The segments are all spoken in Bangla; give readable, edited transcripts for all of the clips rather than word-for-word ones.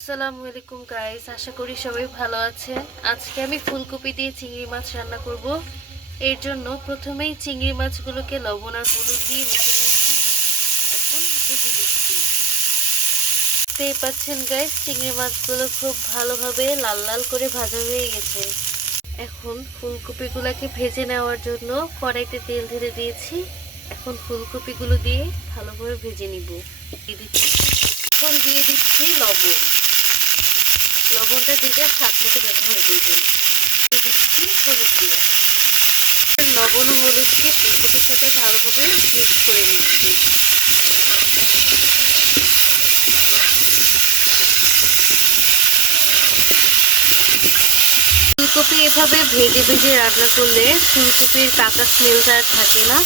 আসসালামু আলাইকুম গাইস, আশা করি সবাই ভালো আছেন। আজকে আমি ফুলকপি দিয়ে চিংড়ি মাছ রান্না করব। এর জন্য প্রথমেই চিংড়ি মাছগুলোকে লবণ আর হলুদ দিয়ে মেখে নিয়েছি। এখন ভেজে নিচ্ছি। দেখতেই পাচ্ছেন গাইস, চিংড়ি মাছগুলো খুব ভালোভাবে লাল লাল করে ভাজা হয়ে গেছে। এখন ফুলকপিগুলোকে ভেজে নেওয়ার জন্য কড়াইতে তেল ঢেলে দিয়েছি। এখন ফুলকপিগুলো দিয়ে ভালোভাবে ভেজে নিব। এখন দিয়ে দিচ্ছি লবণ। লবণটা যে যার স্বাদ মতো ব্যবহার করবেন। দিয়ে দিচ্ছি হলুদ গুঁড়া। লবণ ও হলুদকে ফুলকপির সাথে ভালোভাবে মিক্স করে নিচ্ছি। ফুলকপি এভাবে ভেজে ভেজে রান্না করলে ফুলকপির কাঁচা স্মেলটা থাকে না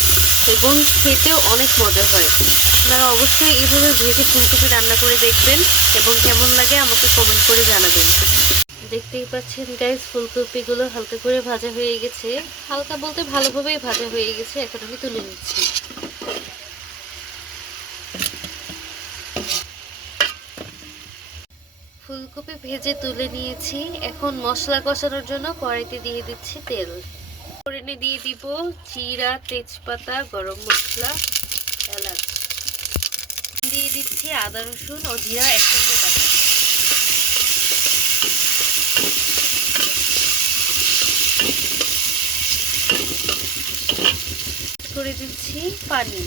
এবং খেতেও অনেক মজা হয়। আপনারা অবশ্যই এভাবে ভেজে ফুলকপি রান্না করে দেখবেন এবং কেমন লাগে আমাকে কমেন্ট করে জানাবেন। দেখতেই পাচ্ছেন গাইস, ফুলকপিগুলো হালকা করে ভাজা হয়ে গেছে। হালকা বলতে ভালোভাবেই ভাজা হয়ে গেছে। এখন আমি তুলে নিচ্ছি। ফুলকপি ভেজে তুলে নিয়েছি। এখন মশলা কষানোর জন্য কড়াইতে দিয়ে দিচ্ছি তেল। ফোড়নে দিয়ে দিব জিরা, তেজপাতা, গরম মশলা, এলাচ। দিয়ে দিচ্ছি আদা, রসুন ও জিরা একসঙ্গে বাটা। করে দিচ্ছি পানি।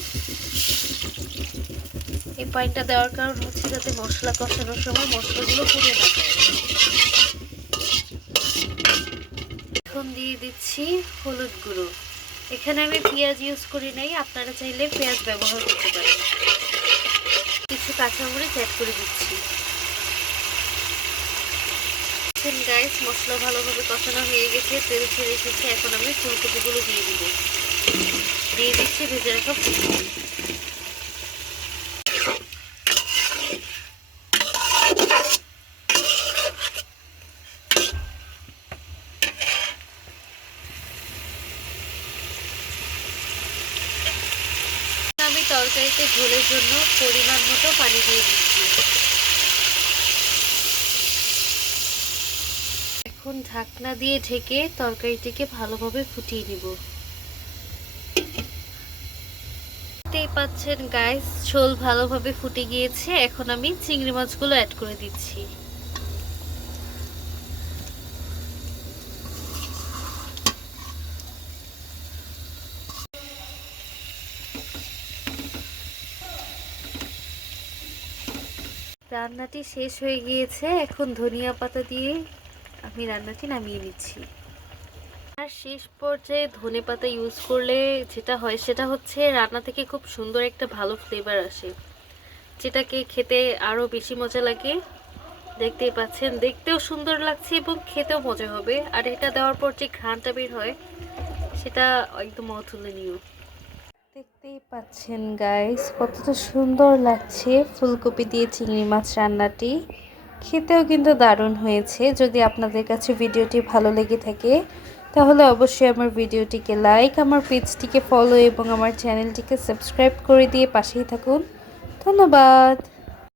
এই পানিটা দেওয়ার কারণ হচ্ছে যাতে মশলা কষানোর সময় মশলাগুলো পুড়ে না যায়। এখন দিয়ে দিচ্ছি হলুদ গুঁড়ো। এখানে আমি পেঁয়াজ ইউজ করি নাই, আপনারা চাইলে পেঁয়াজ ব্যবহার করতে পারেন। কিছু কাঁচামরিচ অ্যাড করে দিচ্ছি। গাইস, মশলা ভালোভাবে কষানো হয়ে গেছে, তেল ছেড়ে এসেছে। এখন আমি ফুলকপিগুলো দিয়ে দিব। দিয়ে দিচ্ছি ভেজে রাখা ফুলকপি। আমি তরকারিতে ঝোলের জন্য পরিমাণ মতো পানি দিয়ে দিচ্ছি। এখন ঢাকনা দিয়ে ঢেকে তরকারিটিকে ভালোভাবে ফুটিয়ে নিব। দেখতেই পাচ্ছেন গাইস, ঝোল ভালোভাবে ফুটে গিয়েছে। এখন আমি চিংড়ি মাছগুলো অ্যাড করে দিচ্ছি। রান্নাটি শেষ হয়ে গিয়েছে। এখন ধনিয়া পাতা দিয়ে আমি রান্নাটি নামিয়ে নিচ্ছি। আর শেষ পর্যায়ে ধনেপাতা ইউজ করলে যেটা হয় সেটা হচ্ছে রান্না থেকে খুব সুন্দর একটা ভালো ফ্লেভার আসে, যেটাকে খেতে আরো বেশি মজা লাগে। দেখতেই পাচ্ছেন, দেখতেও সুন্দর লাগছে এবং খেতেও মজা হবে। আর এটা দেওয়ার পর যে ঘ্রাণটা বের হয় সেটা একদম অতুলনীয়। দেখতেই পাচ্ছেন গাইস, কতটা সুন্দর লাগছে ফুলকপি দিয়ে চিংড়ি মাছ রান্নাটি। খেতেও কিন্তু দারুণ হয়েছে। যদি আপনাদের কাছে ভিডিওটি ভালো লেগে থাকে তাহলে অবশ্যই আমার ভিডিওটিকে লাইক, আমার পেজটিকে ফলো এবং আমার চ্যানেলটিকে সাবস্ক্রাইব করে দিয়ে পাশেই থাকুন। ধন্যবাদ।